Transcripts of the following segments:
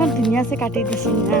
ইমান ধুনীয়াছে কাটি দিছি না।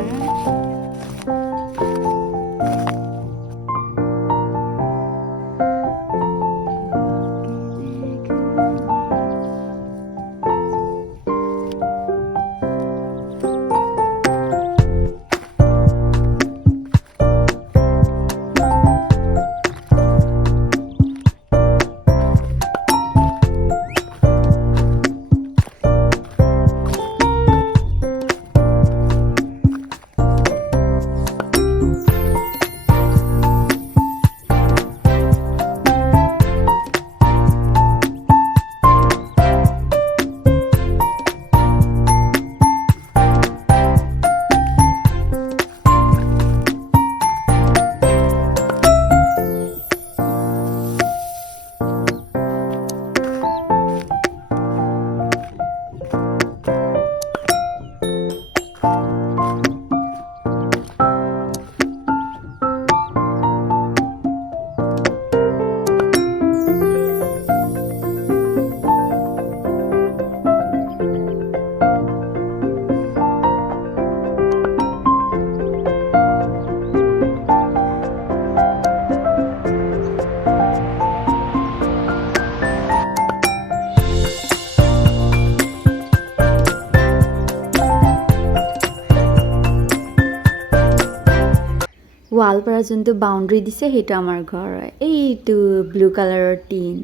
ৱাল পৰা যোনটো বাউণ্ডাৰী দিছে সেইটো আমাৰ ঘৰ হয়। এইটো ব্লু কালাৰৰ টিন।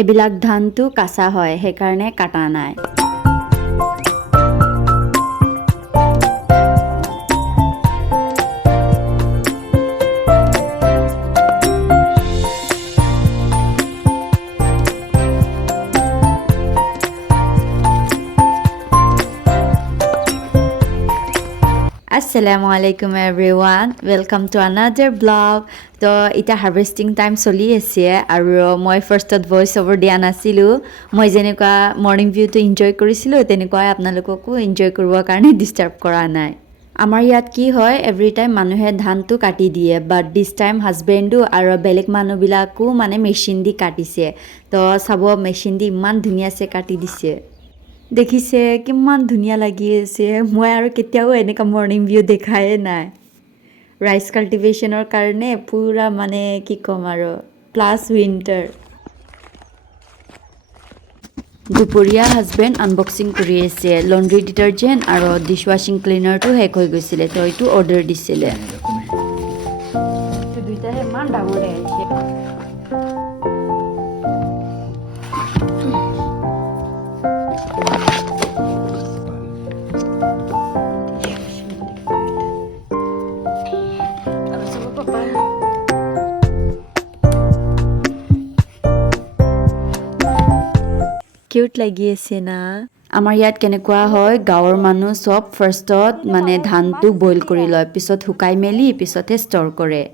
এইবিলাক ধানটো কাঁচা হয়, সেইকাৰণে কাটা নাই। Assalamualaikum everyone, welcome to another vlog. তো এটা হাৰ্ভেষ্টিং টাইম চলি আছে আৰু মই ফাৰ্ষ্টত ভইচ অভাৰ দিয়া নাছিলোঁ। মই যেনেকুৱা মৰ্ণিং ভিউটো এনজয় কৰিছিলোঁ তেনেকুৱাই আপোনালোককো এনজয় কৰিবৰ কাৰণে ডিষ্টাৰ্ব কৰা নাই। আমাৰ ইয়াত কি হয়, এভৰি টাইম মানুহে ধানটো কাটি দিয়ে, বাট দিছ টাইম হাজবেণ্ডো আৰু বেলেগ মানুহবিলাকো মানে মেচিন দি কাটিছে। তো চাব মেচিন দি ইমান ধুনীয়াছে কাটি দিছে। দেখিছে কিমান ধুনীয়া লাগি আছে। মই আৰু কেতিয়াও এনেকুৱা মৰ্ণিং ভিউ দেখাই নাই। ৰাইচ কাল্টিভেশ্যনৰ কাৰণে পুৰা মানে কি ক'ম আৰু প্লাছ উইণ্টাৰ। দুপৰীয়া হাজবেণ্ড আনবক্সিং কৰি আছে লণ্ড্ৰি ডিটাৰজেণ্ট আৰু ডিছ ৱাশ্বিং ক্লিনাৰটো শেষ হৈ গৈছিলে, তো এইটো অৰ্ডাৰ দিছিলে। দুইটাহে ইমান ডাঙৰ আহিছে। কিউট লাগি আছে না। আমাৰ ইয়াত কেনেকুৱা হয়, গাঁৱৰ মানুহ চব ফাৰ্ষ্টত মানে ধানটো বইল কৰি লয়, পিছত শুকাই মেলি পিছতহে ষ্ট'ৰ কৰে।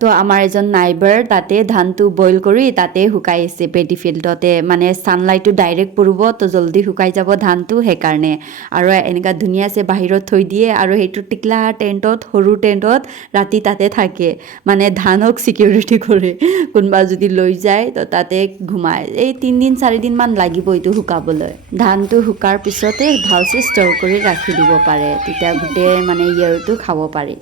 তো আমাৰ এজন নাইবাৰ তাতে ধানটো বইল কৰি তাতে শুকাই আছে পেডি ফিল্ডতে, মানে ছানলাইটটো ডাইৰেক্ট পৰিব তো জল্দি শুকাই যাব ধানটো, সেইকাৰণে। আৰু এনেকুৱা ধুনীয়াছে বাহিৰত থৈ দিয়ে আৰু সেইটো টিকলা টেণ্টত, সৰু টেণ্টত ৰাতি তাতে থাকে, মানে ধানক ছিকিউৰিটি কৰে। কোনোবা যদি লৈ যায় তো তাতে ঘুমায়। এই 3 দিন 4 দিনমান লাগিব এইটো শুকাবলৈ। ধানটো শুকাৰ পিছতে ভালছে ষ্ট'ৰ কৰি ৰাখি দিব পাৰে, তেতিয়া গোটেই মানে ইয়েৰটো খাব পাৰি।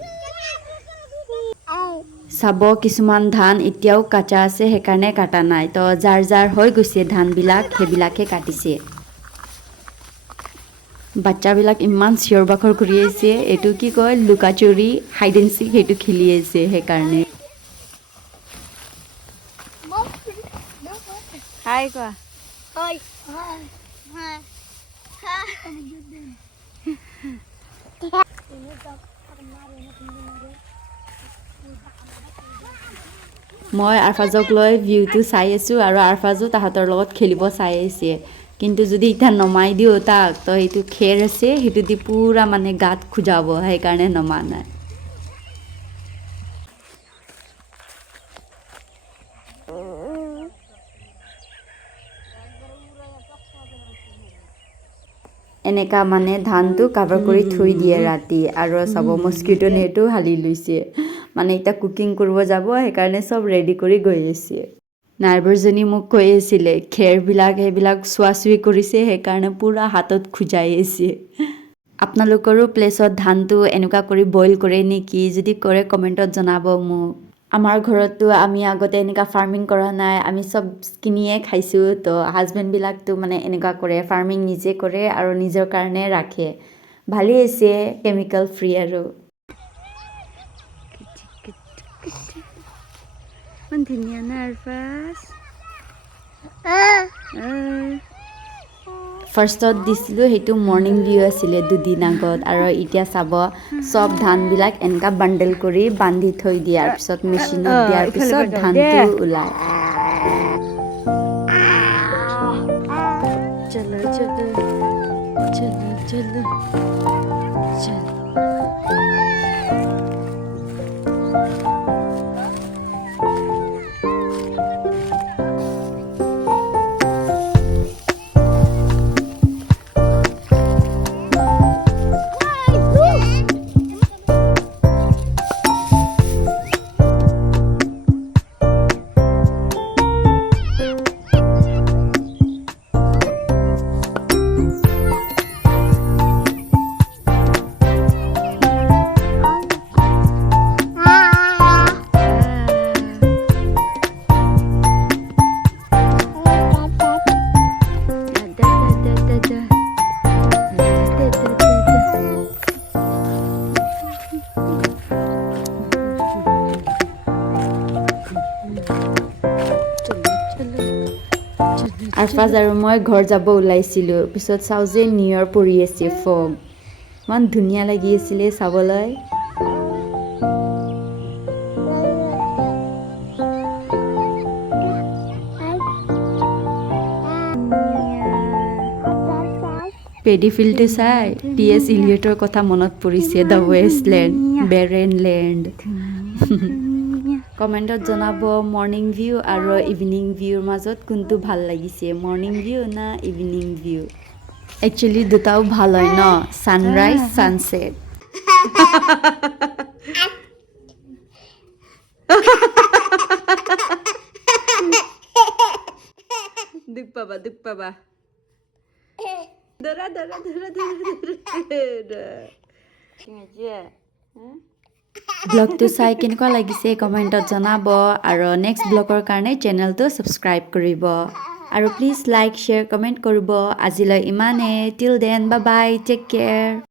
চাব কিছুমান ধান এতিয়াও কাঁচা আছে, সেইকাৰণে কাটা নাই। তো যাৰ যাৰ হৈ গৈছে ধানবিলাক সেইবিলাকে কাটিছে। বাচ্চাবিলাক ইমান চিঞৰ বাখৰ কৰি আছে, এইটো কি কয় লুকা চুৰি, হাইড এণ্ড চিক, সেইটো খেলি আছে সেইকাৰণে। হাই কোৱা। হাই হাই হাই মই আৰফাজক লৈ ভিউটো চাই আছোঁ আৰু আৰফাজো তাহাঁতৰ লগত খেলিব চাই আছে। কিন্তু যদি এতিয়া নমাই দিওঁ তাক, তো সেইটো খেৰ আছে সেইটো দি পূৰা মানে গাত খুজাব, সেইকাৰণে নমা নাই। এনেকা মানে ধানটো কাভাৰ কৰি থৈ দিয়ে ৰাতি, আৰু চাব মস্কিটো নেটো হালি লৈছে। মানে এতিয়া কুকিং কৰিব যাব, সেইকাৰণে চব ৰেডি কৰি গৈ আছে। নাইবাৰজনী মোক কৈ আছিলে খেৰবিলাক সেইবিলাক চোৱা-চুই কৰিছে সেইকাৰণে পূৰা হাতত খুজাই আছে আপোনালোকৰো প্লেচত ধানটো এনেকুৱা কৰি বইল কৰে নেকি যদি কৰে কমেণ্টত জনাব মোক আমাৰ ঘৰতো আমি আগতে এনেকুৱা ফাৰ্মিং কৰা নাই আমি চব কিনিয়ে খাইছোঁ তো হাজবেণ্ডবিলাকতো মানে এনেকুৱা কৰে ফাৰ্মিং নিজে কৰে আৰু নিজৰ কাৰণে ৰাখে ভালেই হৈছে কেমিকেল ফ্ৰী আৰু ধুনীয়া না আৰফাছ ফাৰ্ষ্টত দিছিলোঁ সেইটো মৰ্ণিং ভিউ আছিলে দুদিন আগত আৰু এতিয়া চাব চব ধানবিলাক এনেকুৱা বাণ্ডেল কৰি বান্ধি থৈ দিয়াৰ পিছত মেচিনত দিয়াৰ পিছত ধানটো ওলায় চলো চলো চলো চলো চলো আৰফাজ আৰু মই ঘৰ যাব ওলাইছিলোঁ পিছত চাওঁ যে নিয়ৰ পৰি আছে ফগ ইমান ধুনীয়া লাগি আছিলে চাবলৈ পেডি ফিল্ডটো চাই টি.এছ. ইলিয়টৰ কথা মনত পৰিছে দ্য ৱেষ্টলেণ্ড বেৰেন লেণ্ড কমেণ্টত জনাব মৰ্ণিং ভিউ আৰু ইভিনিং ভিউৰ মাজত কোনটো ভাল লাগিছে মৰ্ণিং ভিউ না ইভিনিং ভিউ একচুৱেলি দুটাও ভাল হয় ন ছানৰাইজ ছানছেট দুখ পাবা ধৰা ব্লগটো চাই কেনেকুৱা লাগিছে কমেণ্টত জনাব আৰু নেক্সট ব্লগৰ কাৰণে চেনেলটো ছাবস্ক্ৰাইব কৰিব আৰু প্লিজ লাইক শ্বেয়াৰ কমেণ্ট কৰিব আজিলৈ ইমানেই till then bye bye take care